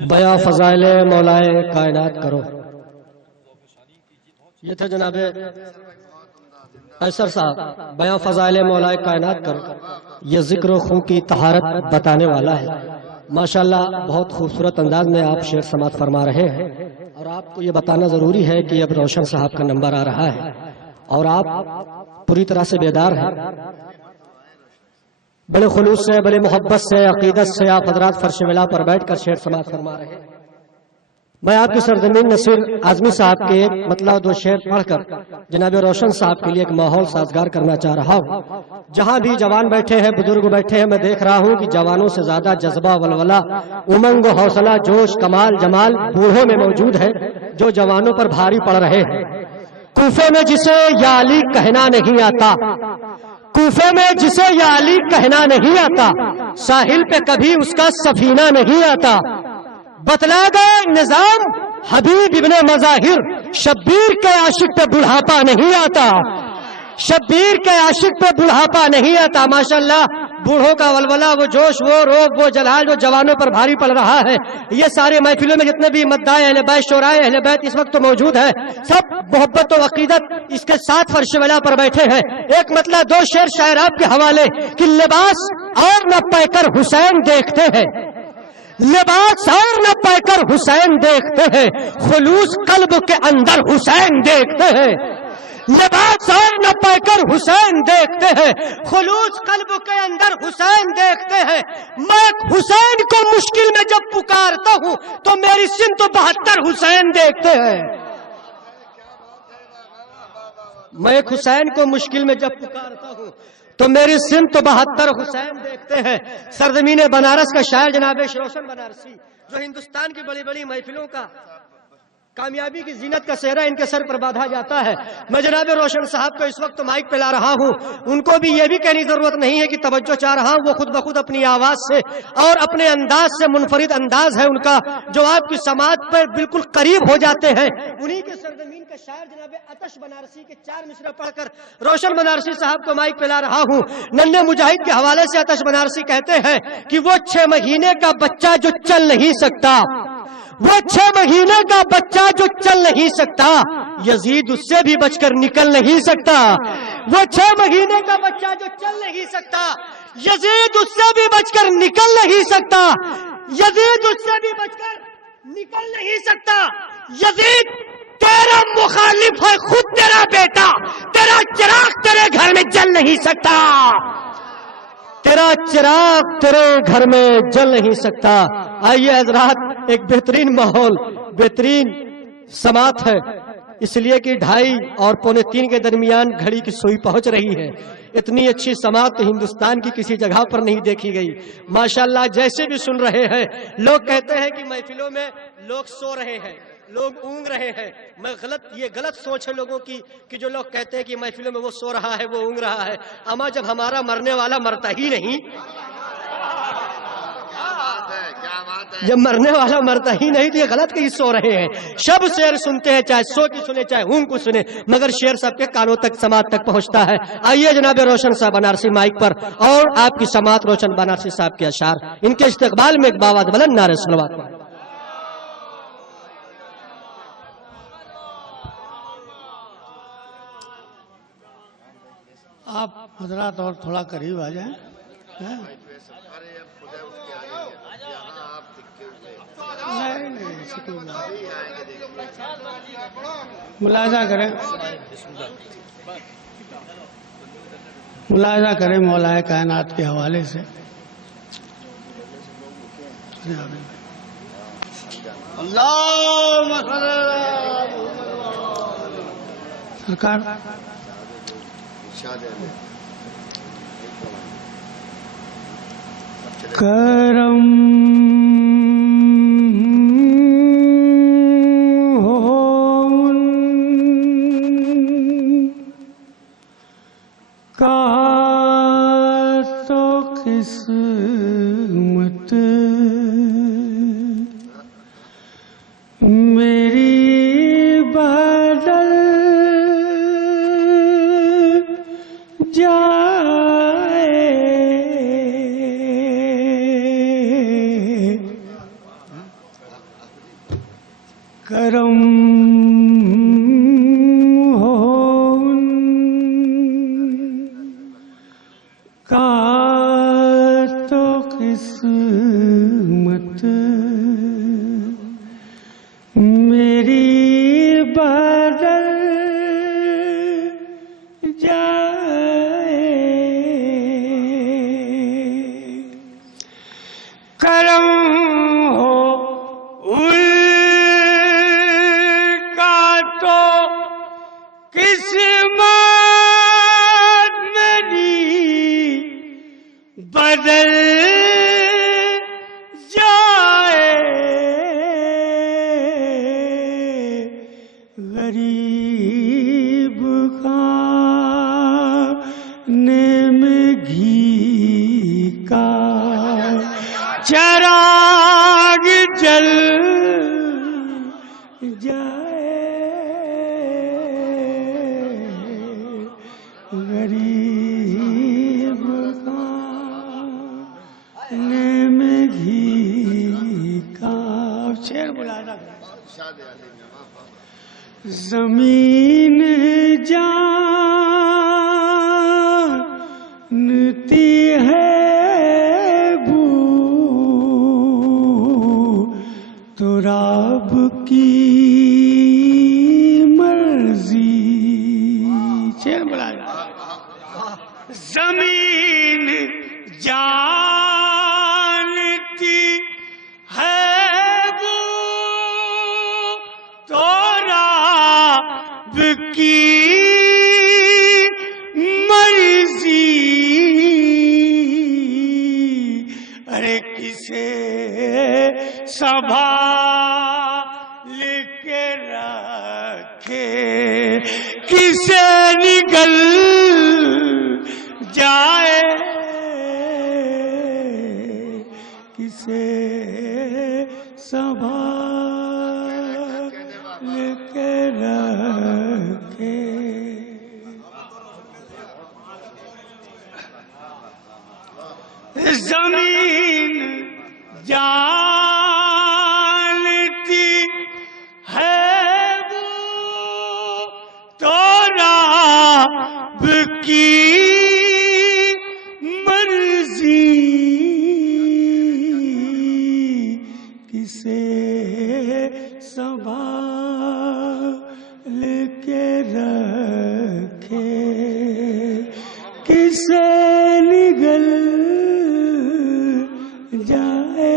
بیاں فضائل مولائے کائنات کرو. یہ تھا جناب ایسر صاحب. بیاں فضائل مولائے کائنات کرو یہ ذکر و خون کی طہارت بتانے والا ہے. ماشاءاللہ بہت خوبصورت انداز میں آپ شعر سماعت فرما رہے ہیں. اور آپ کو یہ بتانا ضروری ہے کہ اب روشن صاحب کا نمبر آ رہا ہے اور آپ پوری طرح سے بیدار ہیں. بڑے خلوص سے، بڑے محبت سے، عقیدت سے آپ حضرات فرش ملا پر بیٹھ کر شعر سماعت فرما رہے ہیں. میں آپ کی سرزمین نصیر اعظمی صاحب کے ایک مطلب 2 شعر پڑھ کر جناب روشن صاحب کے لیے ایک ماحول سازگار کرنا چاہ رہا ہوں. جہاں بھی جوان بیٹھے ہیں، بزرگ بیٹھے ہیں، میں دیکھ رہا ہوں کہ جوانوں سے زیادہ جذبہ، ولولہ، امنگ و حوصلہ، جوش، کمال، جمال بوڑھوں میں موجود ہے جو جوانوں پر بھاری پڑ رہے ہیں. کوفے میں جسے یا علی کہنا نہیں آتا، کوفے میں جسے یا علی کہنا نہیں آتا، ساحل پہ کبھی اس کا سفینہ نہیں آتا. بتلا گئے نظام حبیب ابن مظاہر، شبیر کے عاشق پہ بڑھاپا نہیں آتا، شبیر کے عاشق پہ بڑھاپا نہیں آتا. ماشاءاللہ بوڑھوں کا ولولہ، وہ جوش، وہ روب، وہ جلال جو جوانوں پر بھاری پڑ رہا ہے. یہ سارے محفلوں میں جتنے بھی مداح اہل بیت، شورائے اہل بیت اس وقت تو موجود ہے، سب محبت و عقیدت اس کے ساتھ فرش ولا پر بیٹھے ہیں. ایک مطلب 2 شعر شاعر آپ کے حوالے کہ لباس اور نہ پہ کر حسین دیکھتے ہیں، لباس اور نہ پہ کر حسین دیکھتے ہیں، خلوص قلب کے اندر حسین دیکھتے ہیں. لباس اور نہ پہ کر حسین دیکھتے ہیں، خلوص قلب کے اندر حسین دیکھتے ہیں. میں حسین کو مشکل میں جب پکارتا ہوں تو میری سمت 72 حسین دیکھتے ہیں. میں حسین کو مشکل میں جب پکارتا ہوں تو میری سمت 72 حسین دیکھتے ہیں. سرزمین بنارس کا شاعر جناب روشن بنارسی جو ہندوستان کی بڑی بڑی محفلوں کا کامیابی کی زینت کا صحرا ان کے سر پر باندھا جاتا ہے. میں جناب روشن صاحب کو اس وقت مائک پہ لا رہا ہوں. ان کو بھی یہ بھی کہنے کی ضرورت نہیں ہے کہ توجہ چاہ رہا ہوں، وہ خود بخود اپنی آواز سے اور اپنے انداز سے، منفرد انداز ہے ان کا جو آپ کی سماعت پر بالکل قریب ہو جاتے ہیں. انہی کے سرزمین کا شاعر جناب آتش بنارسی کے 4 مصرع پڑھ کر روشن بنارسی صاحب کو مائک پہ لا رہا ہوں. ننھے مجاہد کے حوالے سے آتش بنارسی کہتے ہیں کہ وہ 6 مہینے کا بچہ جو چل نہیں سکتا، وہ 6 مہینے کا بچہ جو چل نہیں سکتا، یزید اس سے بھی بچ کر نکل نہیں سکتا. وہ 6 مہینے کا بچہ جو چل نہیں سکتا، یزید اس سے بھی بچ کر نکل نہیں سکتا، یزید اس سے بھی بچ کر نکل نہیں سکتا. یزید تیرا مخالف ہے خود تیرا بیٹا، تیرا چراغ تیرے گھر میں جل نہیں سکتا، تیرا چراغ تیرے گھر میں جل نہیں سکتا. آئیے حضرات، ایک بہترین ماحول، بہترین سماعت ہے، اس لیے کہ 2:30 اور 2:45 کے درمیان گھڑی کی سوئی پہنچ رہی ہے. اتنی اچھی سماعت ہندوستان کی کسی جگہ پر نہیں دیکھی گئی. ماشاءاللہ جیسے بھی سن رہے ہیں، لوگ کہتے ہیں کہ محفلوں میں لوگ سو رہے ہیں، لوگ اونگ رہے ہیں. یہ غلط سوچ ہے لوگوں کی کہ جو لوگ کہتے ہیں کہ محفلوں میں وہ سو رہا ہے، وہ اونگ رہا ہے. اما جب ہمارا مرنے والا مرتا ہی نہیں، جب مرنے والا مرتا ہی نہیں تو یہ غلط کہ سو رہے ہیں. شب شعر سنتے ہیں، چاہے سو کی سنے چاہے اونگ کو سنے، مگر شعر سب کے کانوں تک، سماعت تک پہنچتا ہے. آئیے جناب روشن صاحب بنارسی مائک پر اور آپ کی سماعت روشن بنارسی صاحب کے اشعار ان کے استقبال میں ایک باواد بلند نعرہ صلوات. آپ حضرات اور تھوڑا قریب آ جائیں. ملاحظہ کریں، ملاحظہ کریں مولا کائنات کے حوالے سے. سرکار کرم قسمت میری بدل جائے کرم ہو ان کا تو قسمت میری بدل جائے کرم ہو ان کا تو قسمت میری بدل جائے غریب کھانے میں گھی کا چراغ جل جائے غریب کھانے میں گھی کا شعر بلا رہا زمین جانتی ہے بو تو رب کی مرضی شعر بلا رہا زمین جانتی ہے وہ تو رب کی مرضی ارے کسے سنبھال کے رکھے کسے نگل جائے کسے سنبھال کے رکھے زمین جانتی ہے وہ تو رب کی مرضی کسے سنبھال کے رکھے کسے نگل جائے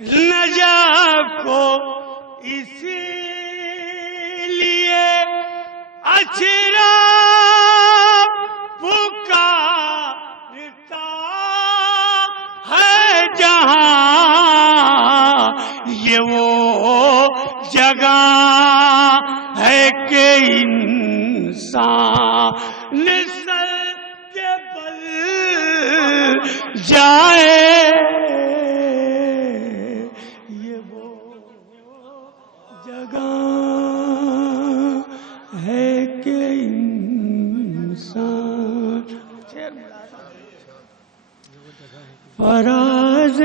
نجف کو اسی لیے اچھرا پکارتا ہے جہاں یہ وہ جگہ ہے کہ انسان سر کے بل جائے یہ وہ جگہ ہے کہ انسان فراز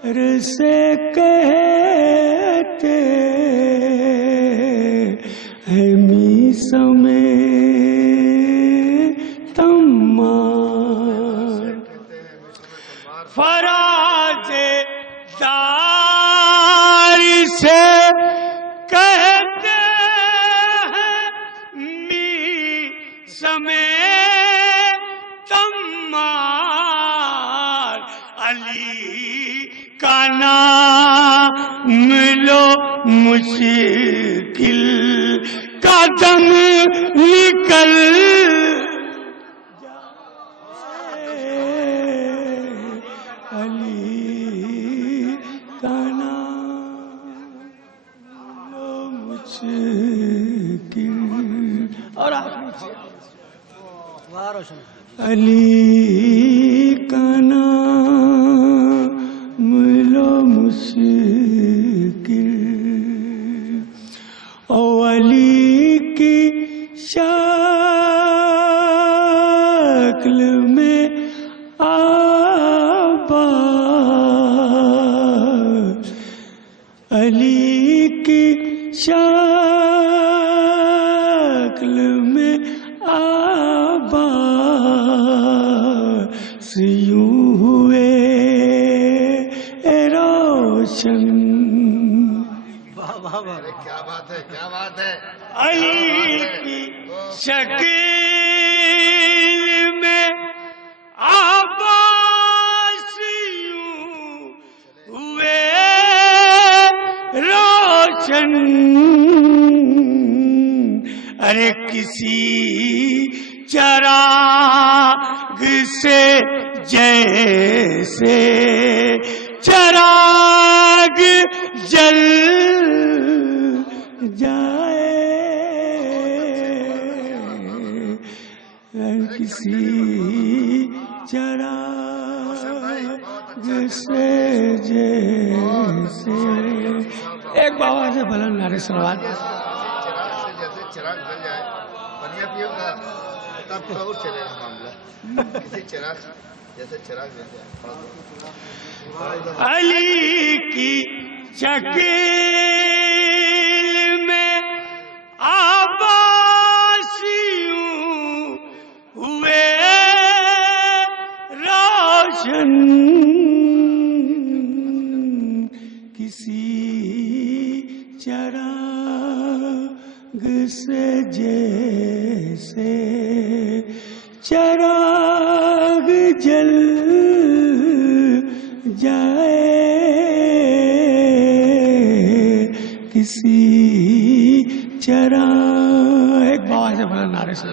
دار سے کہتے ہیں میسم تمار فراز دار سے کہتے ہیں میسم تمار علی کا نام لو مشکل قدم نکل علی کا نام لو مشکل اور علی کا نام لو مشکل او علی کی شکل میں عقل میں آباس یوں ہوئے روشن. کیا بات ہے، کیا بات ہے. علی کی شکل میں عباس یوں ہوئے روشن. ارے کسی چراغ سے جیسے چراغ جل جائے. کسی چراغ سے جیسے ایک بابا سے بلند نعرے سلوات. چراغ سے جیسے چراغ جل جائے، پنیا پیو کا تب تو اور چلے گا معاملہ. کسی چراغ جیسے چراغ جل جائے. علی کی شکل میں عباس یوں ہوئے روشن. کسی چراغ سے جیسے چراغ جل جائے. کسی چراغ ایک بابا سے بڑا نعرے سے.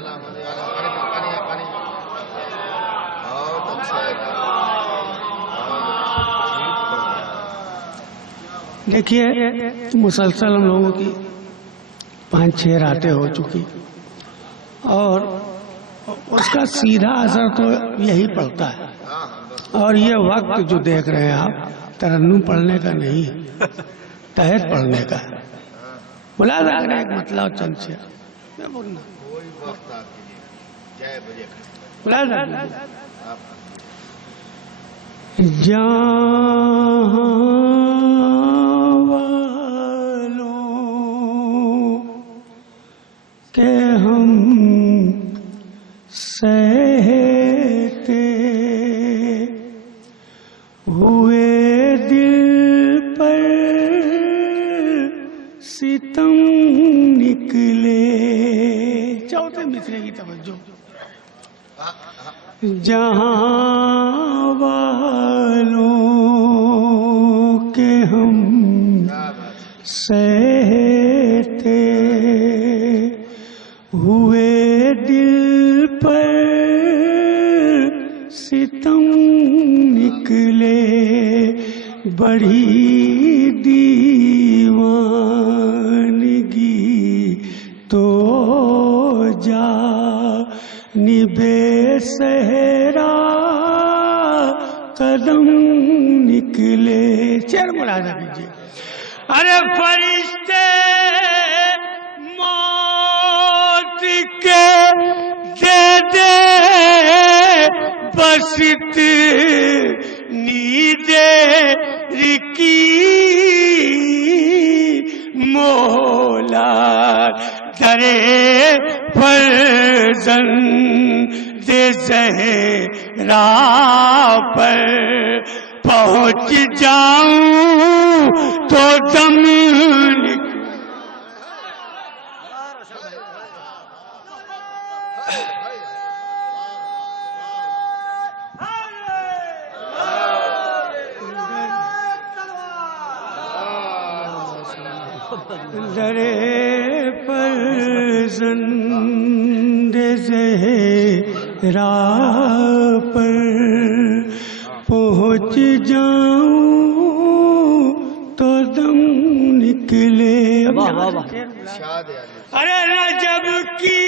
بہت اچھا ہے. دیکھیے مسلسل ہم لوگوں کی 5-6 راتیں ہو چکی اور اس کا سیدھا اثر تو یہی پڑتا ہے. اور یہ وقت جو دیکھ رہے ہیں آپ ترنم پڑھنے کا نہیں ہے، تحت پڑھنے کا ہے. بلا رہا ہے ایک مطلب چند سے میں بولنا کوئی وقت آپ کے لیے جائے بجے بلا رہا آپ جہاں والوں کہ ہم سہتے ہوئے دل پر ستم نکلے. چوتھے مصرے کی توجہ. جہاں والوں کے ہم سہتے ہوئے دل پر ستم نکلے. بڑی دیوانگی تو جا نبے صحرا قدم نکلے. چیر ملاحظہ کیجیے. ارے فرشتے موت کے دے دے بس اتنی دیر کی مولا درے فرزند زہرا پر پہنچ جاؤں تو دم درے فرزند زہرا پر پہنچ جاؤں تو دم نکلے. شاد ہے. ارے رجب کی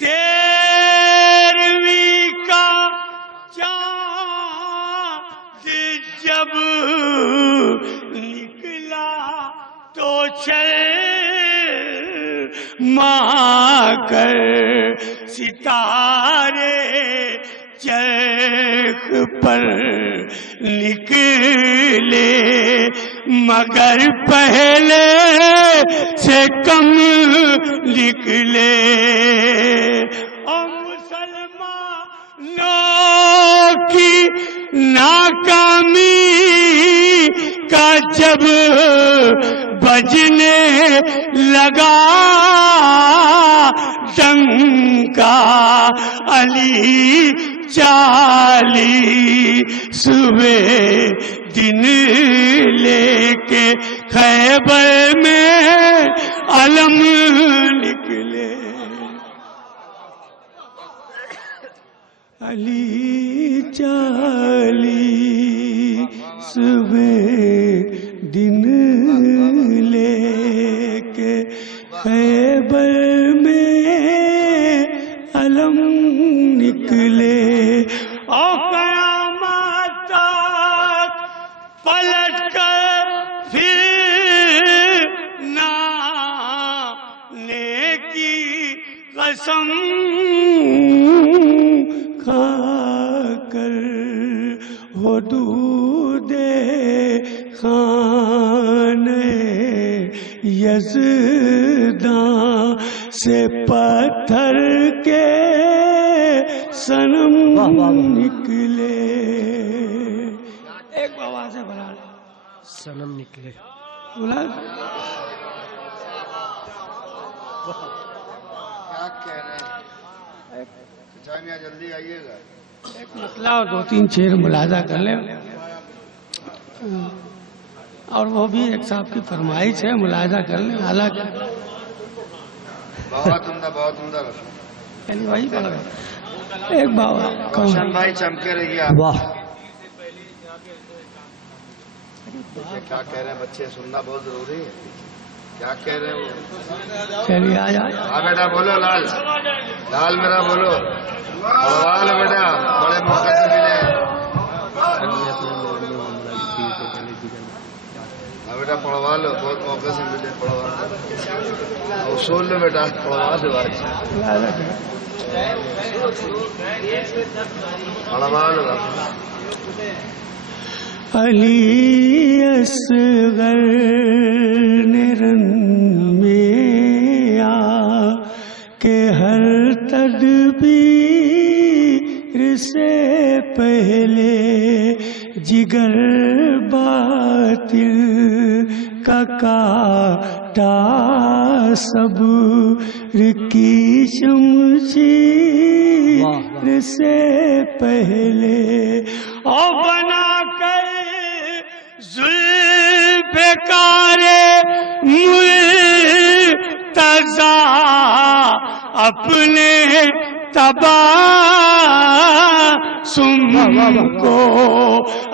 13ویں کا چاند جب نکلا تو چل ماں کر ستارے چرخ پر نکلے. مگر پہلے سے کم نکلے اور مسلمانوں کی ناکامی کا جب بجنے لگا ڈنکا علی 40 دن لے کے خیبر میں علم نکلے علی 40 دن لے کے خیبر میں علم نکلے اور قیامت تک پلٹ کر پھر نانے کی قسم کھا کر حدود خانے یزداں سے پتھر کے صنم نکلے ایک آواز ہے بلا صنم نکلے بولا کیا کہہ رہے ہیں چچا میاں جلدی آئیے گا ایک مسئلہ اور 2-3 شعر ملاحظہ کر لیں اور وہ بھی ایک صاحب کی فرمائش ہے ملاحظہ کر لیں حالانکہ بہت عمدہ یعنی وہی پڑھ رہے ایک بابا روشن بھائی چمکے رہیے آپ واہ کیا کہہ رہے ہیں بچے سننا بہت ضروری ہے کیا کہہ رہے ہیں وہ چلیے آ جائے ہاں بیٹا بولو لال لال میرا بولو سوال بیٹا بڑے موقع سے ملے ہاں بیٹا پڑھوا لو بہت موقع سے ملے پڑھوا لو اصول لو بیٹا پڑھوا دو آج پڑھوا لو علی اصغر نے رن میں آ کہ ہر تدبیر سے پہلے جگر باطل کا کاٹا صبر کی شمشیر سے پہلے اور بنا کر ذوالفقار مرتضیٰ اپنے تباسم کو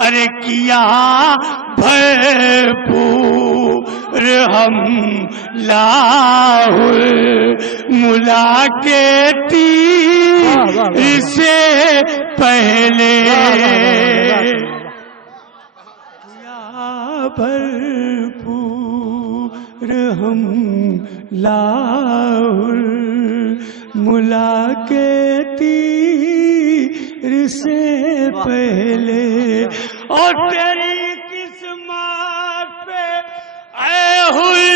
ارے کیا بھرپور ہم لاہور ملا کے تیر سے پہلے بھرپور ہم لاہور ملا کے تیر سے پہلے اور تیری قسمت پہ اے ہوئی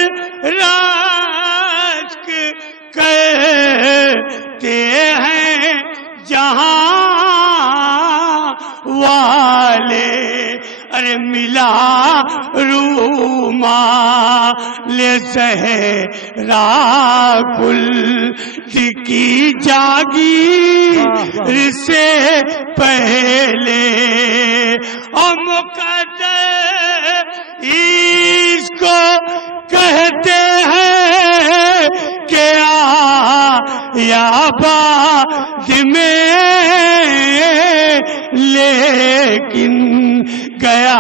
راج کہتے ہیں جہاں والے ارے ملا روما لے زہرا کل کی جاگیر سے پہلے اور مقدر اس کو کہتے ہیں کہ آیا بعد میں لیکن گیا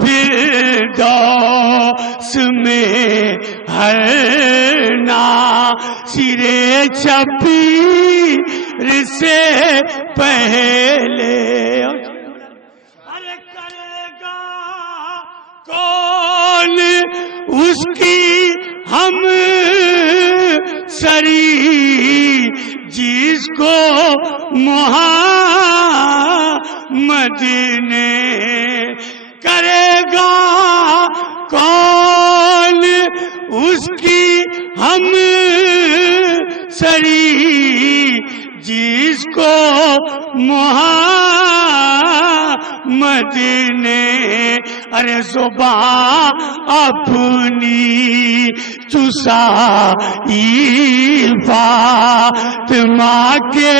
فردوس میں ہر ناصر شبیر سے پہلے ارے کرے گا کون اس کی ہم سری جس کو محمد نے کرے گا کون اس کی ہم سری جس کو محمد نے ارے زبان اپنی چسائی فاطمہ کے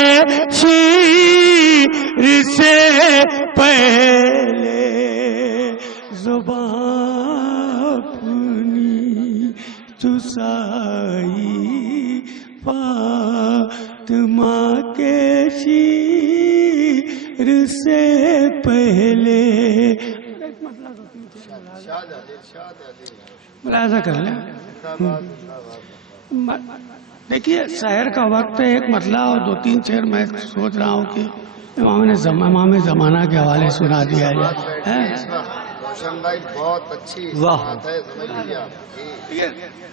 شیر سے پہلے زبان اپنی چسائی فاطمہ کے شیر سے پہلے ملاحظہ کر لیں. دیکھیے شاعر کا وقت ہے، ایک مطلع اور دو تین شعر میں سوچ رہا ہوں کہ امام زمانہ کے حوالے سنا دیا جائے. روشن بھائی بہت اچھی واہ. بات ہے، سمجھ لیجیے آپ.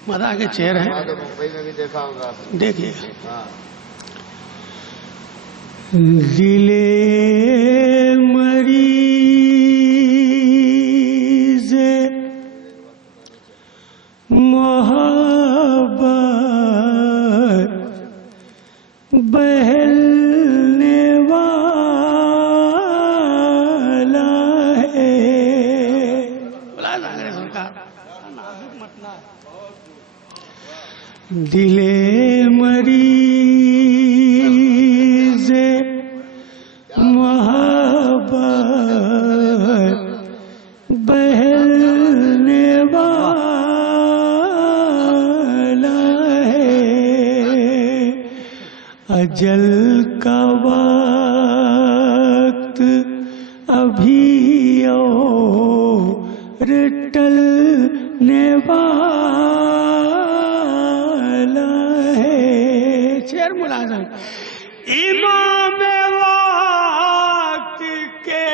مداح کے شعر ہیں، ممبئی میں بھی دیکھا ہوگا آپ نے. دیکھیے. ہاں دل مریض محبت بہلنے والا ہے. دل مریض محبت بہلنے والا ہے. اجل کا وقت ابھی اور ٹلنے والا ہے. شعر ملازم امام وقت کے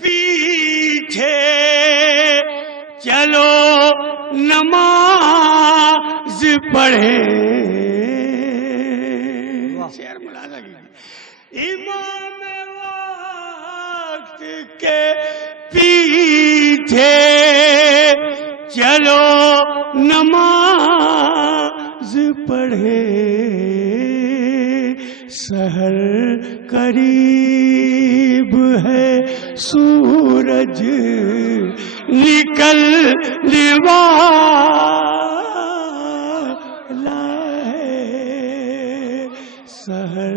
پیچھے چلو نماز پڑھیں. شعر ملازم امام وقت کے پیچھے چلو نماز پڑھے. سحر قریب ہے سورج نکلنے والا ہے. سحر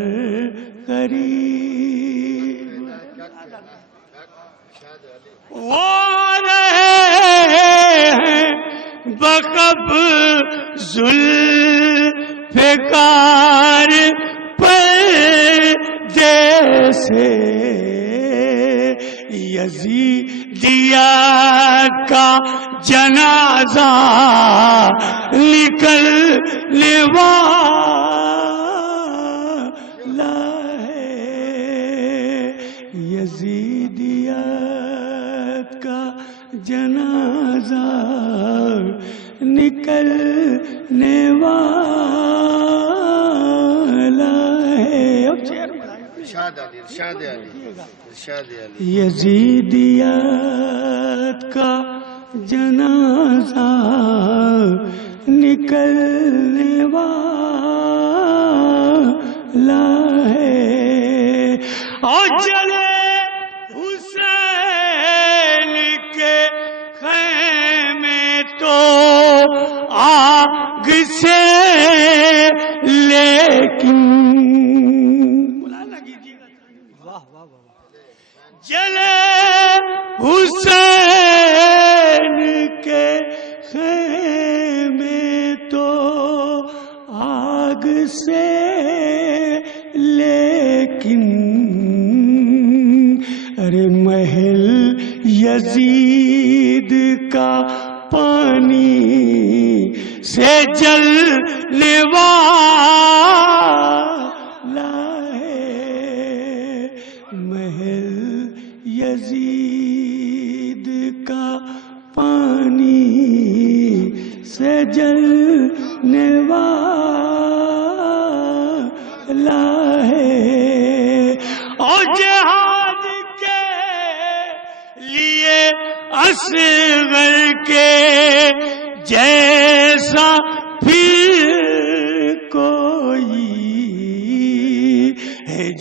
قریب وہ رہے ہیں بقبض ذوالفقار پردے سے. یزیدیت کا جنازہ نکلنے والا ہے. یزیدیت کا جنازہ نکلنے والا ہے. ارشاد علی ارشاد علی ارشاد علی. یزیدیت کا جنازہ نکلنے والا ہے. اور چلے حسین کے خیمے تو آگ سے لیکن چلے حسین کے خیمے تو آگ سے لیکن ارے محل یزید کا پانی سے جلنے والا ہے. محل یزید کا پانی سے جلنے والا ہے. اور جہاد کے لیے اصغر کے جیسا پھر